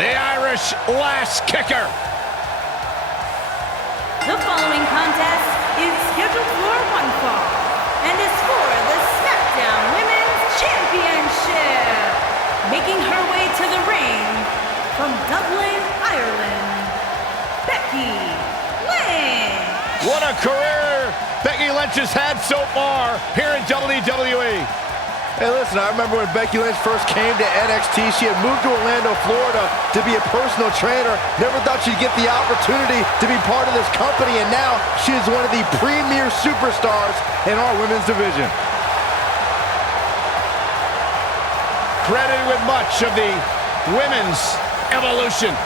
The Irish last kicker. The following contest is scheduled for one fall and is for the SmackDown Women's Championship. Making her way to the ring from Dublin, Ireland, Becky Lynch. What a career Becky Lynch has had so far here in WWE. Hey, listen, I remember when Becky Lynch first came to NXT, she had moved to Orlando, Florida to be a personal trainer. Never thought she'd get the opportunity to be part of this company, and now she is one of the premier superstars in our women's division. Credited with much of the women's evolution.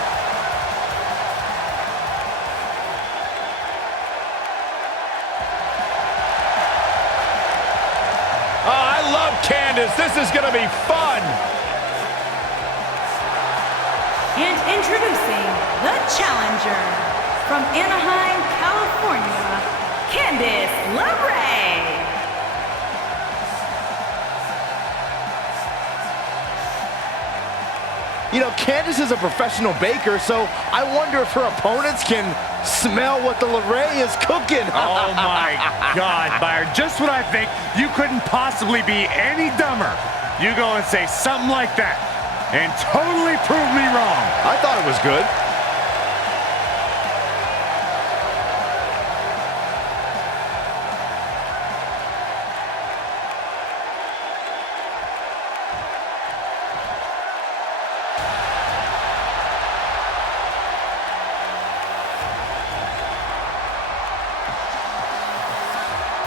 Candace, this is going to be fun. And introducing the challenger from Anaheim, California, Candice LeRae. You know, Candice is a professional baker, so I wonder if her opponents can smell what the LeRae is cooking. Oh my God, Byron, just when I think you couldn't possibly be any dumber, you go and say something like that and totally prove me wrong. I thought it was good.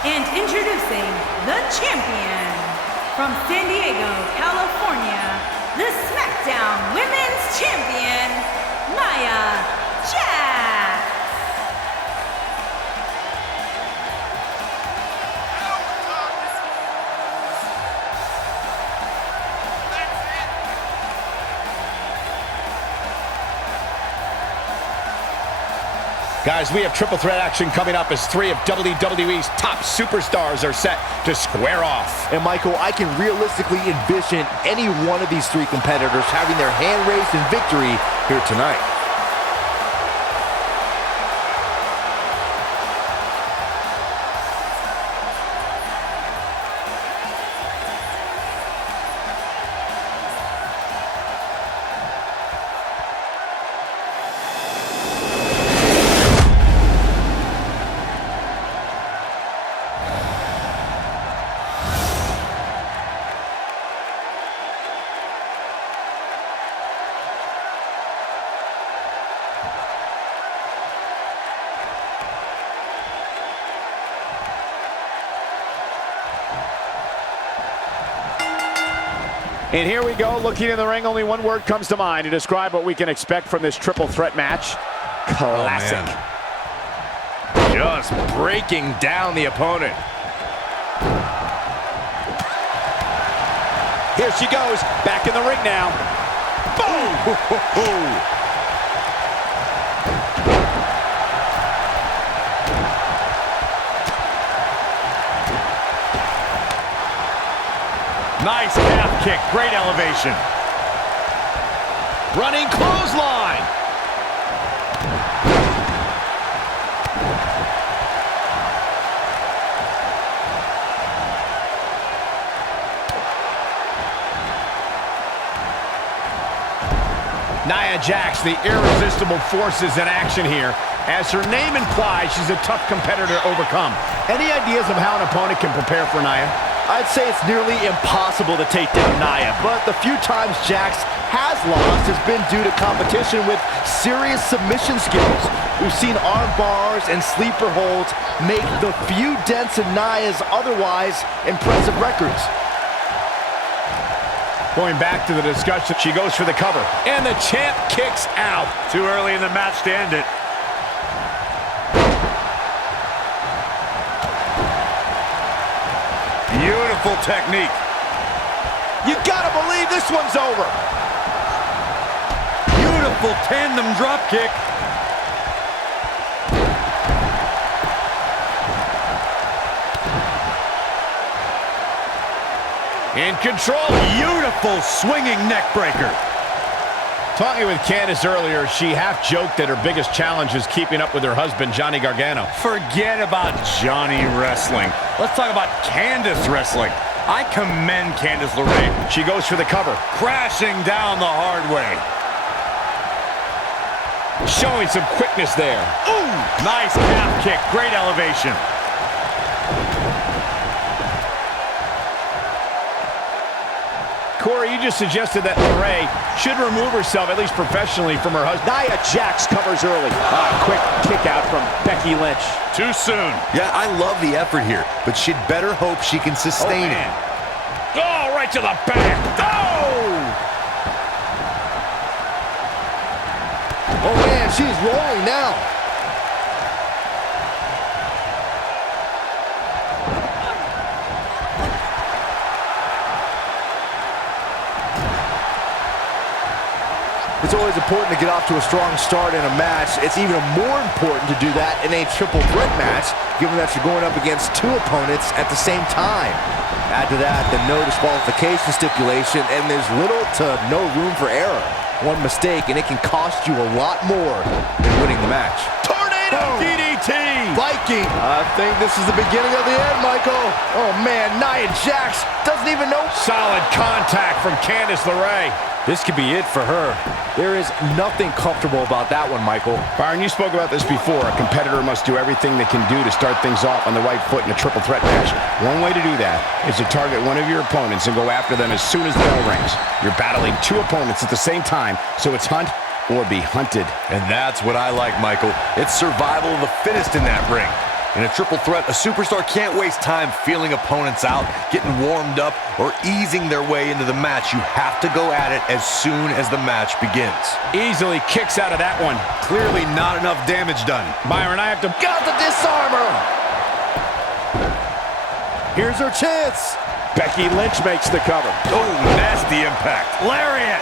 And introducing the champion from San Diego, California, the SmackDown Women's Champion, Nia Jax. Guys, we have triple threat action coming up as three of WWE's top superstars are set to square off. And Michael, I can realistically envision any one of these three competitors having their hand raised in victory here tonight. And here we go, looking in the ring, only one word comes to mind to describe what we can expect from this triple threat match. Classic. Just breaking down the opponent. Here she goes, back in the ring now. Boom! Nice calf kick, great elevation. Running clothesline. Nia Jax, the irresistible forces in action here. As her name implies, she's a tough competitor to overcome. Any ideas of how an opponent can prepare for Nia? I'd say it's nearly impossible to take down Nia, but the few times Jax has lost has been due to competition with serious submission skills. We've seen arm bars and sleeper holds make the few dents in Nia's otherwise impressive records. Going back to the discussion, she goes for the cover, and the champ kicks out. Too early in the match to end it. Beautiful technique. You gotta believe this one's over. Beautiful tandem drop kick. In control. Beautiful swinging neck breaker. Talking with Candice earlier, she half-joked that her biggest challenge is keeping up with her husband, Johnny Gargano. Forget about Johnny wrestling. Let's talk about Candice wrestling. I commend Candice LeRae. She goes for the cover. Crashing down the hard way. Showing some quickness there. Ooh! Nice calf kick. Great elevation. Corey, you just suggested that LeRae should remove herself, at least professionally, from her husband. Nia Jax covers early. Quick kick out from Becky Lynch. Too soon. Yeah, I love the effort here, but she'd better hope she can sustain it. Oh, right to the back. Oh! Oh, man, she's rolling now. It's always important to get off to a strong start in a match. It's even more important to do that in a triple threat match, given that you're going up against two opponents at the same time. Add to that the no disqualification stipulation, and there's little to no room for error. One mistake, and it can cost you a lot more than winning the match. Tornado DDT! Viking! I think this is the beginning of the end, Michael. Oh, man, Nia Jax doesn't even know. Solid contact from Candice LeRae. This could be it for her. There is nothing comfortable about that one, Michael. Byron, you spoke about this before. A competitor must do everything they can do to start things off on the right foot in a triple threat match. One way to do that is to target one of your opponents and go after them as soon as the bell rings. You're battling two opponents at the same time, so it's hunt or be hunted. And that's what I like, Michael. It's survival of the fittest in that ring. In a triple threat, a superstar can't waste time feeling opponents out, getting warmed up, or easing their way into the match. You have to go at it as soon as the match begins. Easily kicks out of that one. Clearly not enough damage done. Byron, I have to... Got the disarmer! Here's her chance. Becky Lynch makes the cover. Oh, nasty impact. Lariat!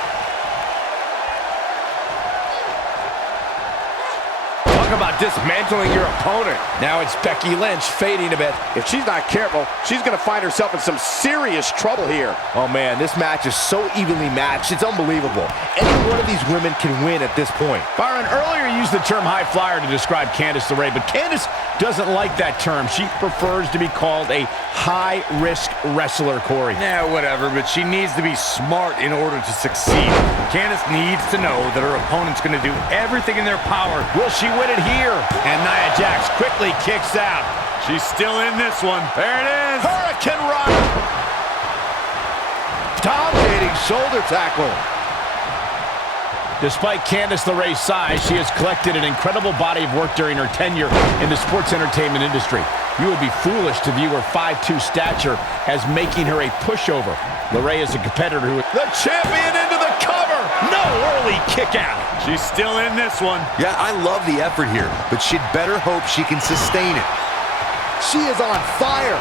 Talk about dismantling your opponent. Now it's Becky Lynch fading a bit. If she's not careful, she's going to find herself in some serious trouble here. Oh, man, this match is so evenly matched. It's unbelievable. Any one of these women can win at this point. Byron earlier used the term high flyer to describe Candice LeRae, but Candice doesn't like that term. She prefers to be called a high-risk wrestler, Corey. Yeah, whatever, but she needs to be smart in order to succeed. Candice needs to know that her opponent's going to do everything in their power. Will she win it here? And Nia Jax quickly kicks out. She's still in this one. There it is. Hurricane Run. Dominating shoulder tackle. Despite Candice LeRae's size, she has collected an incredible body of work during her tenure in the sports entertainment industry. You would be foolish to view her 5'2" stature as making her a pushover. LeRae is a competitor who... The champion into the cover! No early kick out! She's still in this one. Yeah, I love the effort here, but she'd better hope she can sustain it. She is on fire.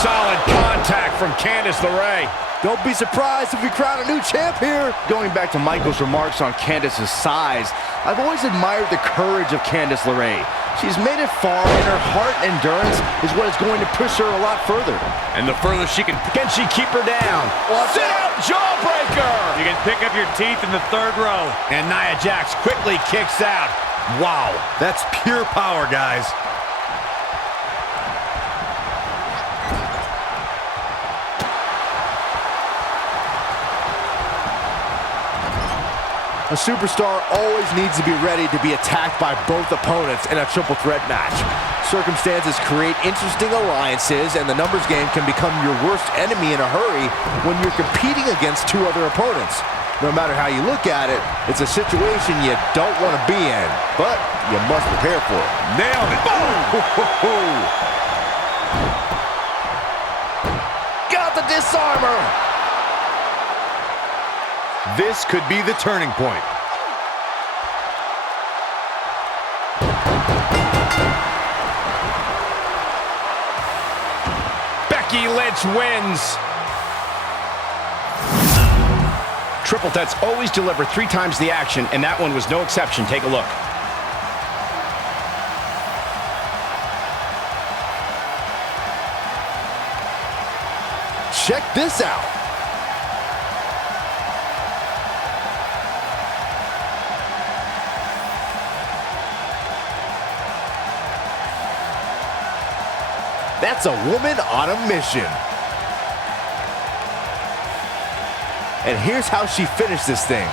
Solid contact from Candice LeRae. Don't be surprised if we crown a new champ here. Going back to Michael's remarks on Candice's size, I've always admired the courage of Candice LeRae. She's made it far, and her heart and endurance is what is going to push her a lot further. And the further she can she keep her down? Sit out jawbreaker! You can pick up your teeth in the third row. And Nia Jax quickly kicks out. Wow, that's pure power, guys. A superstar always needs to be ready to be attacked by both opponents in a triple threat match. Circumstances create interesting alliances, and the numbers game can become your worst enemy in a hurry when you're competing against two other opponents. No matter how you look at it, it's a situation you don't want to be in, but you must prepare for it. Nailed it. Boom! Got the disarmer! This could be the turning point. Becky Lynch wins. Triple threats always deliver 3 times the action, and that one was no exception. Take a look. Check this out. That's a woman on a mission. And here's how she finished this thing.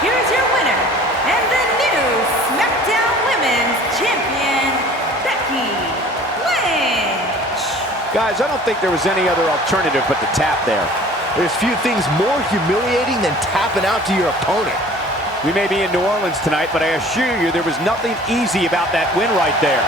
Here's your winner, and the new SmackDown Women's Champion, Becky Lynch. Guys, I don't think there was any other alternative but to tap there. There's few things more humiliating than tapping out to your opponent. We may be in New Orleans tonight, but I assure you there was nothing easy about that win right there.